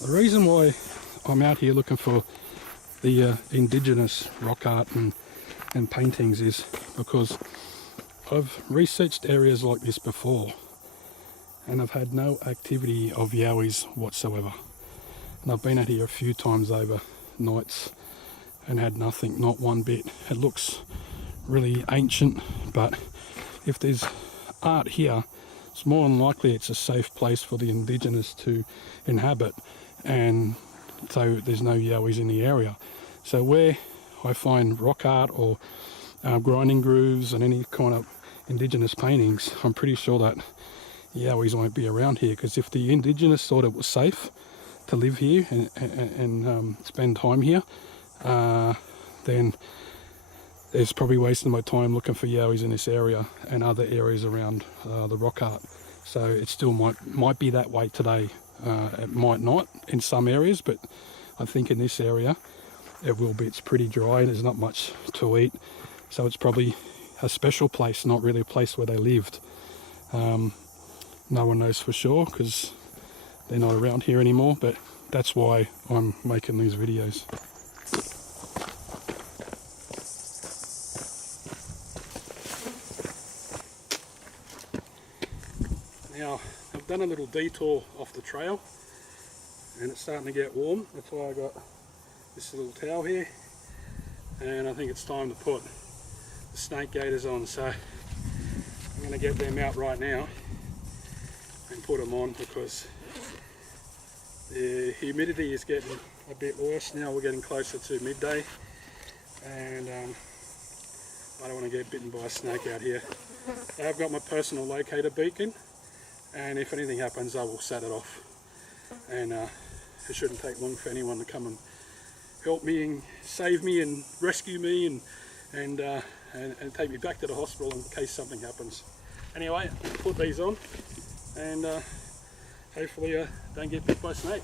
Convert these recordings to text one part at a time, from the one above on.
The reason why I'm out here looking for the Indigenous rock art and paintings is because I've researched areas like this before and I've had no activity of Yowies whatsoever. And I've been out here a few times over nights and had nothing, not one bit. It looks really ancient, but if there's art here, it's more than likely it's a safe place for the Indigenous to inhabit, and so there's no Yowies in the area. So where I find rock art or grinding grooves and any kind of Indigenous paintings, I'm pretty sure that Yowies won't be around here, because if the Indigenous thought it was safe to live here and spend time here, then there's probably wasting my time looking for Yowies in this area and other areas around the rock art. So it still might be that way today. It might not in some areas, but I think in this area it will be. It's pretty dry, there's not much to eat, so it's probably a special place, not really a place where they lived. No one knows for sure because they're not around here anymore, but that's why I'm making these videos. Now, I've done a little detour off the trail and it's starting to get warm. That's why I got this little towel here, and I think it's time to put the snake gaiters on. So I'm going to get them out right now and put them on, because the humidity is getting a bit worse now. We're getting closer to midday, and I don't want to get bitten by a snake out here. I've got my personal locator beacon, and if anything happens I will set it off, and it shouldn't take long for anyone to come and help me and save me and rescue me and take me back to the hospital in case something happens. Anyway, put these on and hopefully don't get bit by a snake.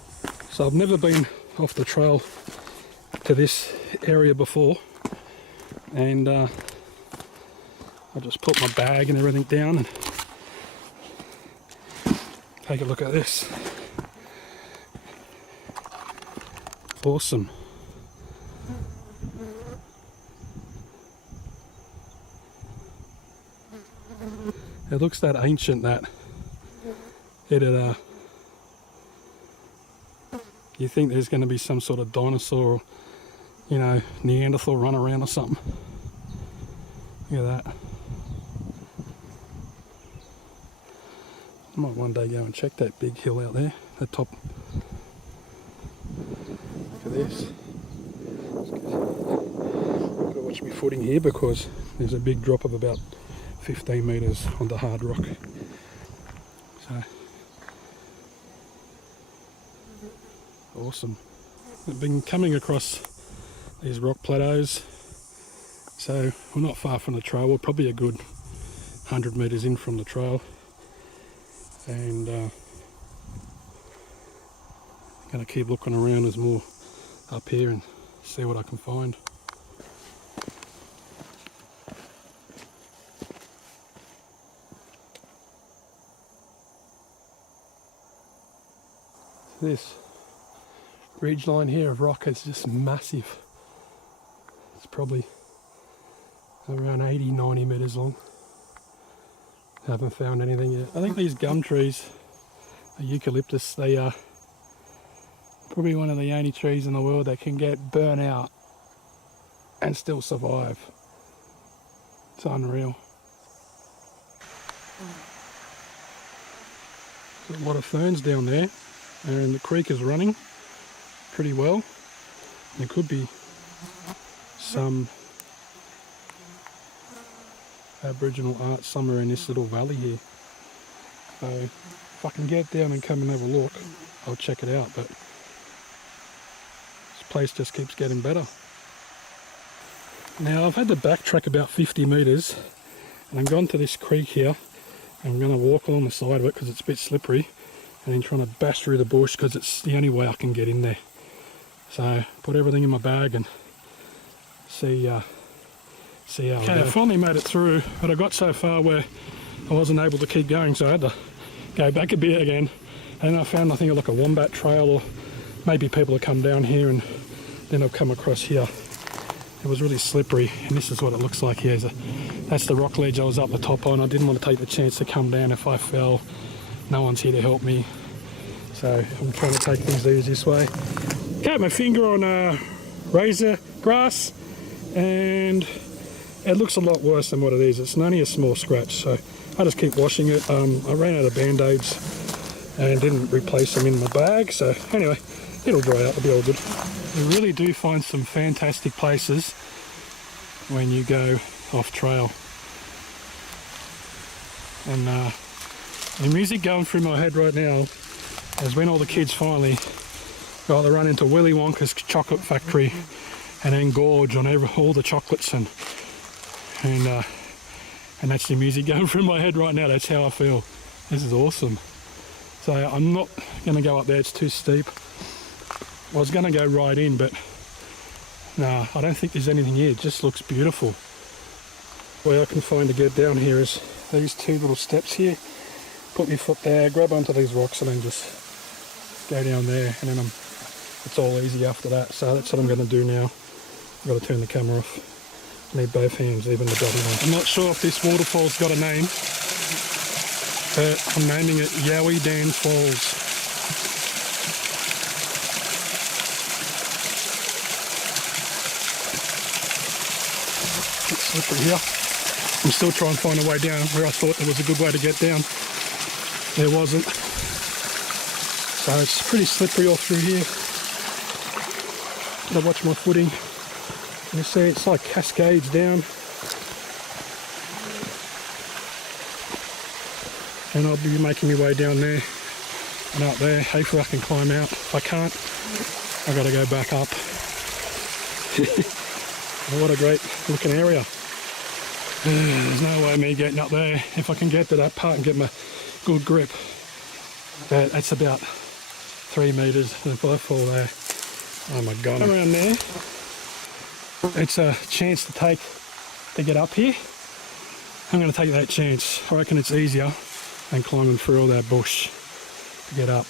So I've never been off the trail to this area before, and I just put my bag and everything down and take a look at this. Awesome. It looks that ancient that it'd you think there's going to be some sort of dinosaur or, you know, Neanderthal run around or something. Look at that. I might one day go and check that big hill out there, the top. Look at this. I've got to watch my footing here because there's a big drop of about 15 metres onto hard rock. So awesome. I've been coming across these rock plateaus, so we're not far from the trail. We're probably a good 100 metres in from the trail, and I'm going to keep looking around. There's more up here and see what I can find. This ridge line here of rock is just massive. It's probably around 80-90 metres long. Haven't found anything yet. I think these gum trees, the eucalyptus, they are probably one of the only trees in the world that can get burnt out and still survive. It's unreal. There's a lot of ferns down there, and the creek is running pretty well. There could be some Aboriginal art somewhere in this little valley here. So if I can get down and come and have a look, I'll check it out. But this place just keeps getting better. Now I've had to backtrack about 50 metres, and I've gone to this creek here. I'm going to walk along the side of it because it's a bit slippery, and then trying to bash through the bush because it's the only way I can get in there. So put everything in my bag and see how okay, I finally made it through, but I got so far where I wasn't able to keep going, so I had to go back a bit again. And I found, I think, like a wombat trail or maybe people will come down here and then I'll come across here. It was really slippery, and this is what it looks like here. That's the rock ledge I was up the top on. I didn't want to take the chance to come down if I fell. No one's here to help me, so I'm trying to take things the easiest way. Got my finger on razor grass, and it looks a lot worse than what it is. It's only a small scratch, so I just keep washing it. I ran out of band-aids and didn't replace them in my bag, so anyway, it'll dry out, it'll be all good. You really do find some fantastic places when you go off trail. And the music going through my head right now is when all the kids finally got to run into Willy Wonka's chocolate factory and then gorge on all the chocolates, and that's the music going through my head right now. That's how I feel. This is awesome. So I'm not going to go up there, it's too steep. I was going to go right in, but no, I don't think there's anything here. It just looks beautiful. The way I can find to get down here is these two little steps here. Put my foot there, grab onto these rocks, and then just go down there, and then it's all easy after that. So that's what I'm going to do now. I've got to turn the camera off. I need both hands, even the bloody one. I'm not sure if this waterfall's got a name, but I'm naming it Yowie Dan Falls. It's slippery here. I'm still trying to find a way down where I thought there was a good way to get down. There wasn't. So it's pretty slippery all through here. Gotta watch my footing. You see it's like cascades down. And I'll be making my way down there and up there. Hopefully I can climb out. If I can't, I've got to go back up. What a great looking area. There's no way me getting up there if I can get to that part and get my good grip. But that's about 3 meters, and if I fall there, oh my god. Around there, it's a chance to get up here. I'm going to take that chance. I reckon it's easier than climbing through all that bush to get up.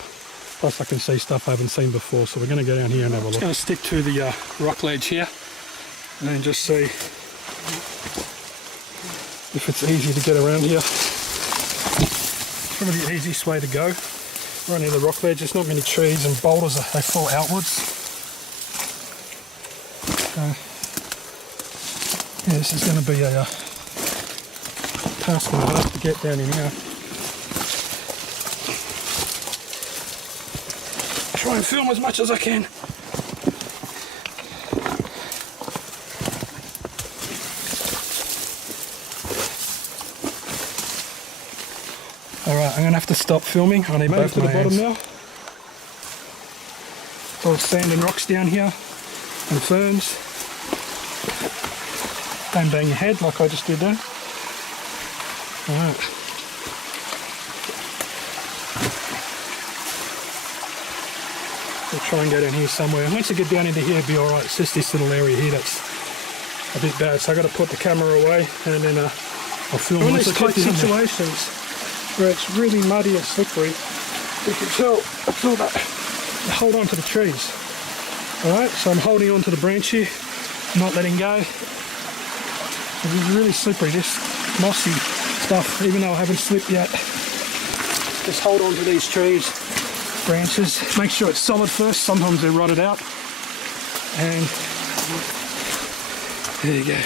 Plus I can see stuff I haven't seen before, so we're going to go down here and have a look. I'm going to stick to the rock ledge here and then just see if it's easy to get around here. It's probably the easiest way to go. Right near the rock ledge, there's not many trees and boulders, they fall outwards. Yeah, this is going to be a task and a half to get down in here. Try and film as much as I can. Alright, I'm going to have to stop filming. I need both to the bottom now. All sand and rocks down here and ferns. Don't bang your head like I just did there. Alright. We'll try and go down here somewhere. Once you get down into here, it'll be alright. It's just this little area here that's a bit bad. So I've got to put the camera away and then I'll film. In these tight situations where it's really muddy and slippery, you can tell I feel that I hold on to the trees. Alright, so I'm holding on to the branch here, not letting go. It's really slippery, this mossy stuff, even though I haven't slipped yet. Just hold on to these trees, branches. Make sure it's solid first, sometimes they're rotted out. And there you go.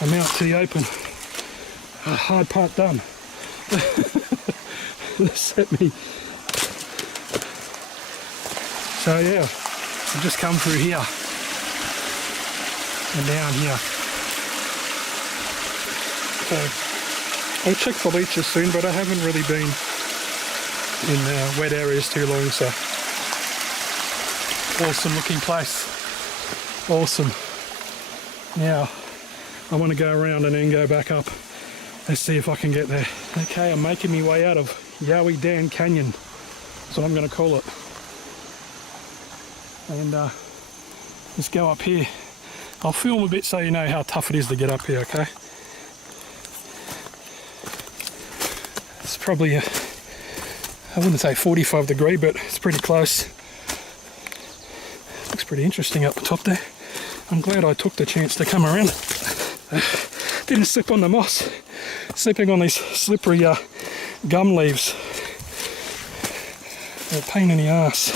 I'm out to the open. Hard part done. Set me. So yeah, I've just come through here and down here. So I'll check for leeches soon, but I haven't really been in wet areas too long. So awesome looking place. Awesome. Now I want to go around and then go back up. Let's see if I can get there. Okay, I'm making my way out of Yowie Dan Canyon. That's what I'm going to call it. And let's go up here. I'll film a bit so you know how tough it is to get up here, okay? It's probably I wouldn't say 45 degree, but it's pretty close. pretty interesting up the top there. I'm glad I took the chance to come around. Didn't slip on the moss. Slipping on these slippery gum leaves. They're a pain in the arse.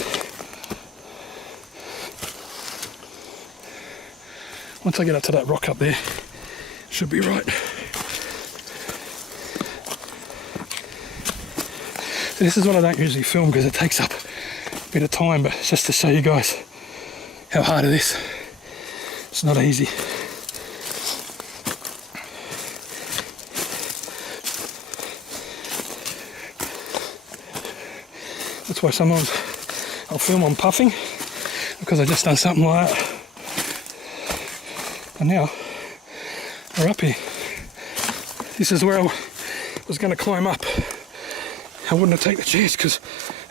Once I get up to that rock up there, should be right. So this is what I don't usually film because it takes up a bit of time, but just to show you guys how hard it is. It's not easy. That's why sometimes I'll film on puffing, because I just done something like that. And now we're up here. This is where I was going to climb up. I wouldn't have taken the chance because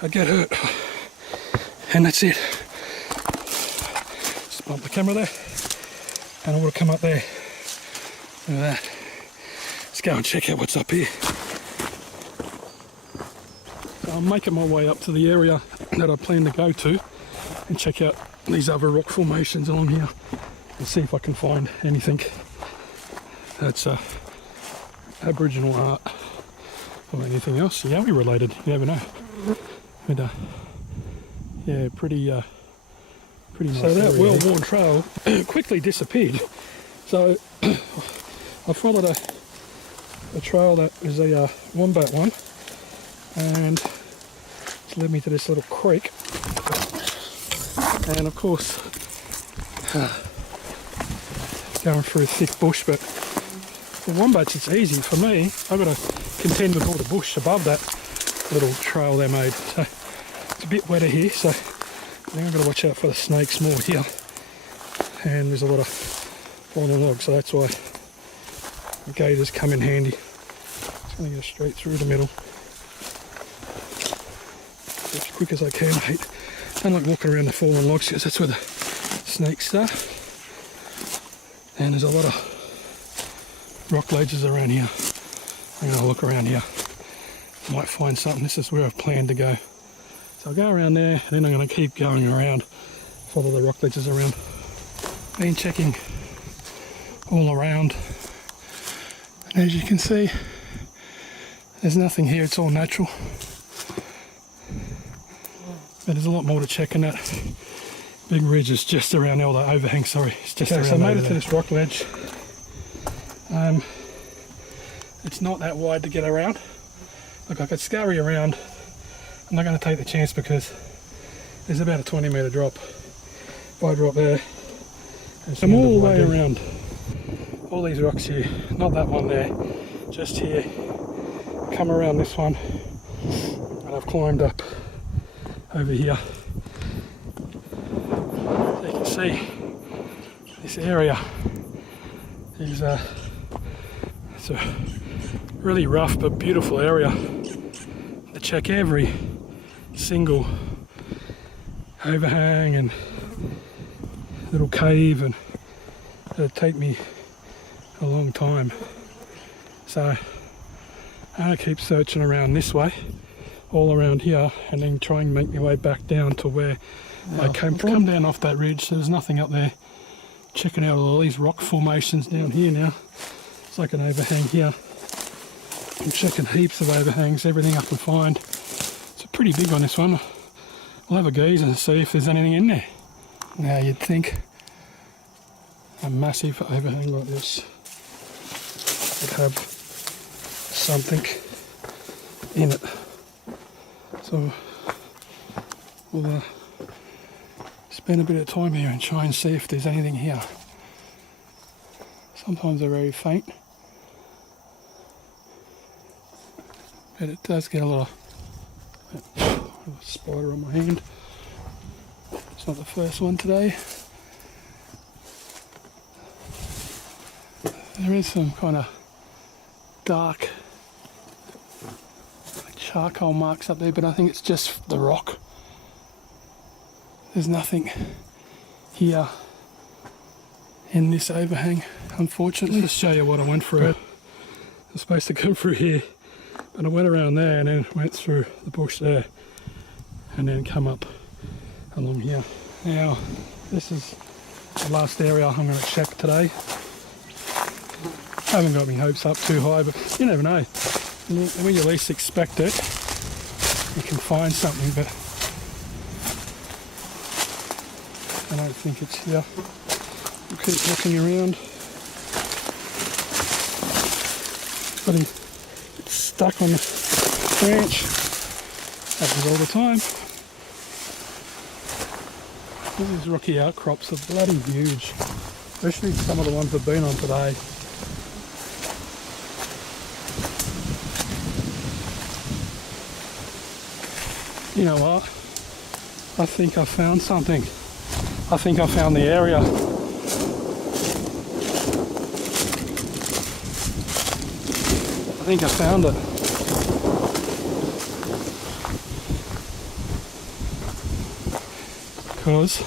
I'd get hurt. And that's it. Just bump the camera there, and I would have come up there. Look at that. Let's go and check out what's up here. So I'm making my way up to the area that I plan to go to and check out these other rock formations along here and see if I can find anything that's Aboriginal art or anything else Yowie related. You never know. But, yeah, pretty nice. So that well-worn trail quickly disappeared. So I followed a trail that is a wombat one, and it's led me to this little creek. And of course, going through thick bush, but for wombats it's easy. For me, I've got to contend with all the bush above that little trail they made. So it's a bit wetter here, so I think I've got to watch out for the snakes more here. And there's a lot of fallen logs, so that's why the gators come in handy. Just going to go straight through the middle as quick as I can, mate. I don't like walking around the fallen logs because that's where the snakes are. And there's a lot of rock ledges around here. I'm going to look around here. Might find something. This is where I've planned to go. So I'll go around there, and then I'm going to keep going around, follow the rock ledges around. Been checking all around, and as you can see, there's nothing here. It's all natural. But there's a lot more to check, and that big ridge is just around all the overhang. Sorry, it's just around. So I made it to this rock ledge. It's not that wide to get around. Look, I could scurry around. I'm not going to take the chance because there's about a 20-metre drop. If I drop there, I'm all the way around all these rocks here. Not that one there, just here. Come around this one, and I've climbed up over here. So you can see this area is it's a really rough but beautiful area. To check every single overhang and little cave, and it'll take me a long time. So I'm going to keep searching around this way, all around here, and then try and make my way back down to where I came from. Come down off that ridge, there's nothing up there. Checking out all these rock formations down here now. It's like an overhang here. I'm checking heaps of overhangs, everything I can find. It's pretty big on this one. I'll have a gaze and see if there's anything in there. Now you'd think a massive overhang like this would have something in it. So we'll spend a bit of time here and try and see if there's anything here. Sometimes they're very faint, but it does get a lot of spider on my hand. It's not the first one today. There is some kind of dark charcoal marks up there, but I think it's just the rock. There's nothing here in this overhang, unfortunately. Just show you what I went through. I was supposed to come through here, but I went around there and then went through the bush there and then come up along here. Now this is the last area I'm going to check today. I haven't got my hopes up too high, but you never know. When you least expect it, you can find something, but I don't think it's here. We'll keep looking around. But it's stuck on the branch. Happens all the time. These rocky outcrops are bloody huge, especially some of the ones I've been on today. You know what? I think I found something. I think I found the area. I think I found it. Because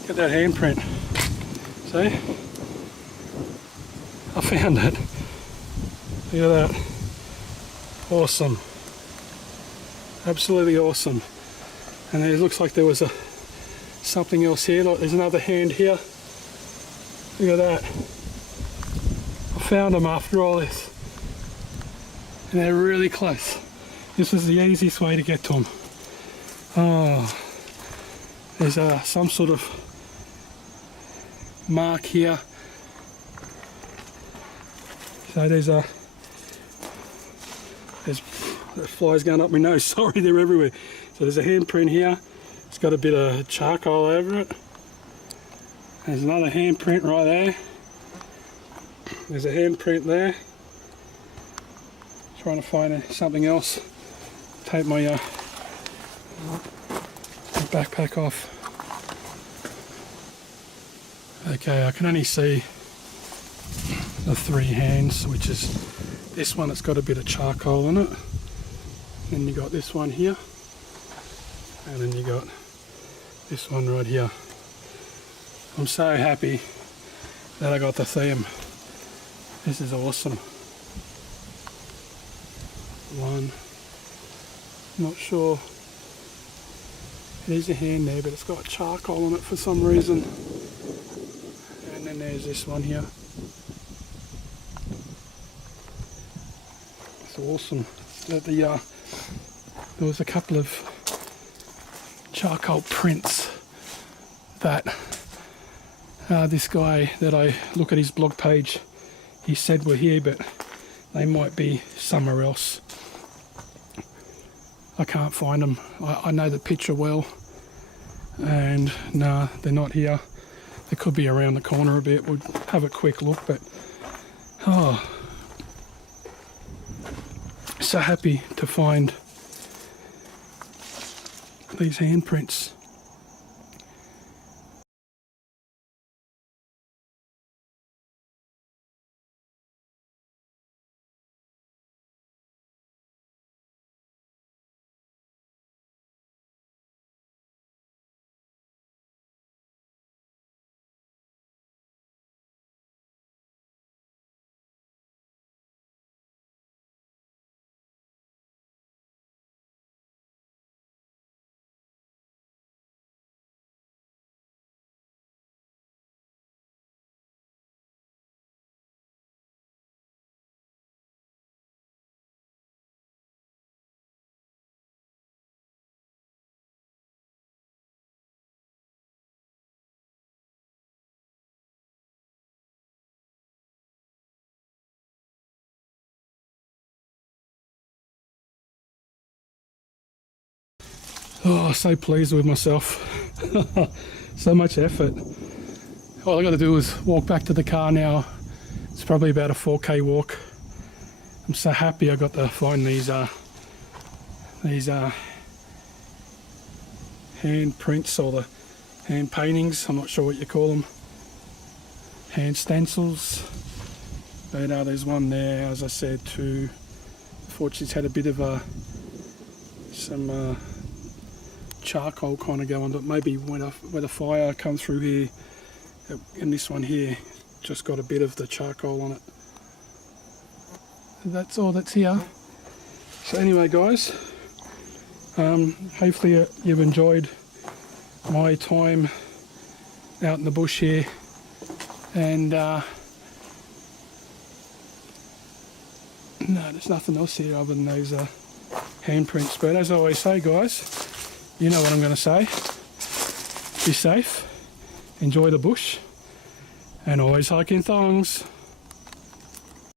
look at that handprint. See? I found it. Look at that. Awesome. Absolutely awesome. And it looks like there was something else here. Like there's another hand here. Look at that. I found them after all this. And they're really close. This is the easiest way to get to them. Oh, there's some sort of mark here. So there's flies going up my nose. Sorry, they're everywhere. So there's a handprint here. It's got a bit of charcoal over it. There's another handprint right there. There's a handprint there. Trying to find something else. Take my backpack off. Okay, I can only see the three hands, which is this one. It's got a bit of charcoal in it. Then you got this one here, and then you got this one right here. I'm so happy that I got to see them. This is awesome. One, not sure. There's a hand there, but it's got charcoal on it for some reason. And then there's this one here. It's awesome. There was a couple of charcoal prints that this guy that I look at his blog page, he said were here, but they might be somewhere else. I can't find them. I know the picture well, and nah, they're not here. They could be around the corner a bit. We'll have a quick look, but oh, so happy to find these handprints. Oh, so pleased with myself. So much effort. All I got to do is walk back to the car now. It's probably about a 4K walk. I'm so happy I got to find these hand prints, or the hand paintings. I'm not sure what you call them. Hand stencils. But there's one there, as I said, too. Unfortunately, it's had a bit of some charcoal kind of going, but maybe when a fire comes through here, and this one here just got a bit of the charcoal on it. That's all that's here. So anyway, guys, hopefully you've enjoyed my time out in the bush here, and no, there's nothing else here other than those handprints. But as I always say, guys, you know what I'm going to say. Be safe, enjoy the bush, and always hike in thongs.